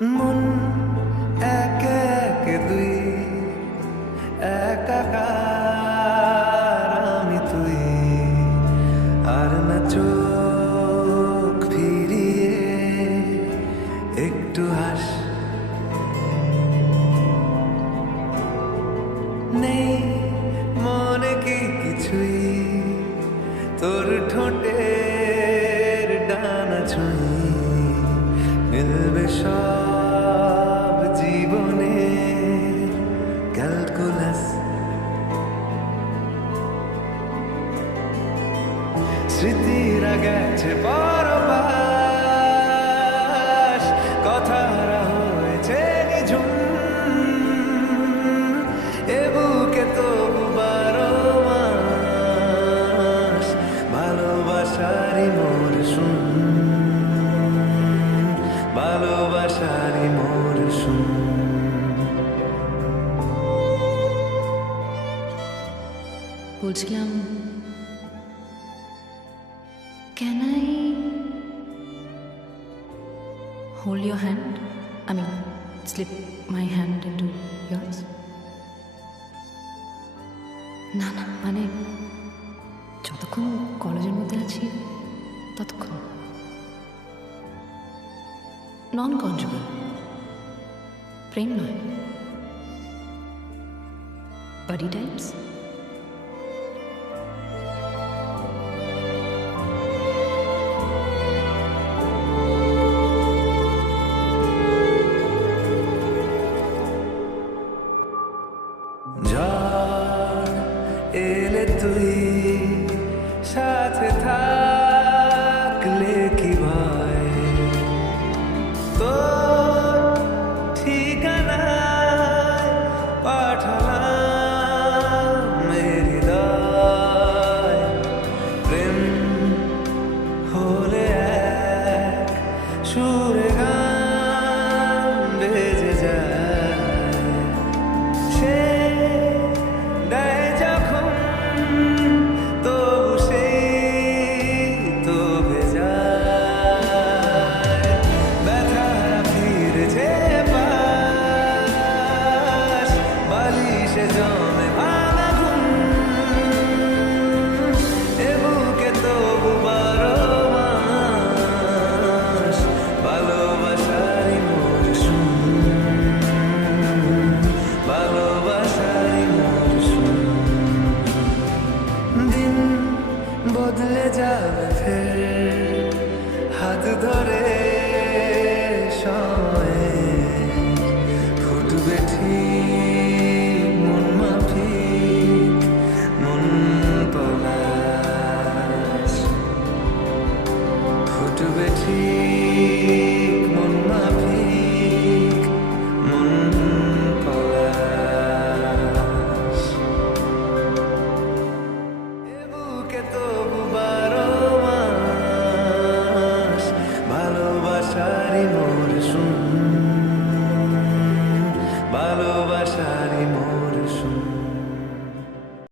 মন একে একে দুই একাকার আমি তুই আর না চোখ ফিরিয়ে একটু হাস নেই মনে কি কিছুই তোর ঠোঁটের ডানা ছুঁই মিলবে সব জীবনে ক্যালকুলাস স্মৃতিরা গেছে পরবাস কথারা হয়েছে নিঝুম এ বুকে তবু 12 মাস ভালোবাসারই মরশুম ভালোবাসারই মরশুম বলছিলাম can I hold your hand? I mean slip my hand into yours? না না মানে যতক্ষণ কলেজের মধ্যে আছি ততক্ষণ নন কনজুগাল প্রেম নয় বাডি টাইপস ঝড় এলে তুই সাথে থাকলে কি ভয় তোর ঠিকানায় পাঠালাম হৃদয় প্রেম হলে এক সুরে গান বেজে যায় সে দেয় যখন তবু সেই তো ভেজায় ব্যথারা ফিরেছে পাশ বালিশে জমে ভাঙা ঘুম এ বুকে তবু 12 মাস ভালোবাসারই মরশুম ভালোবাসারই মরশুম দিন বদলে যাবে ফের হাত ধরে সময়ে ফুটবে ঠিক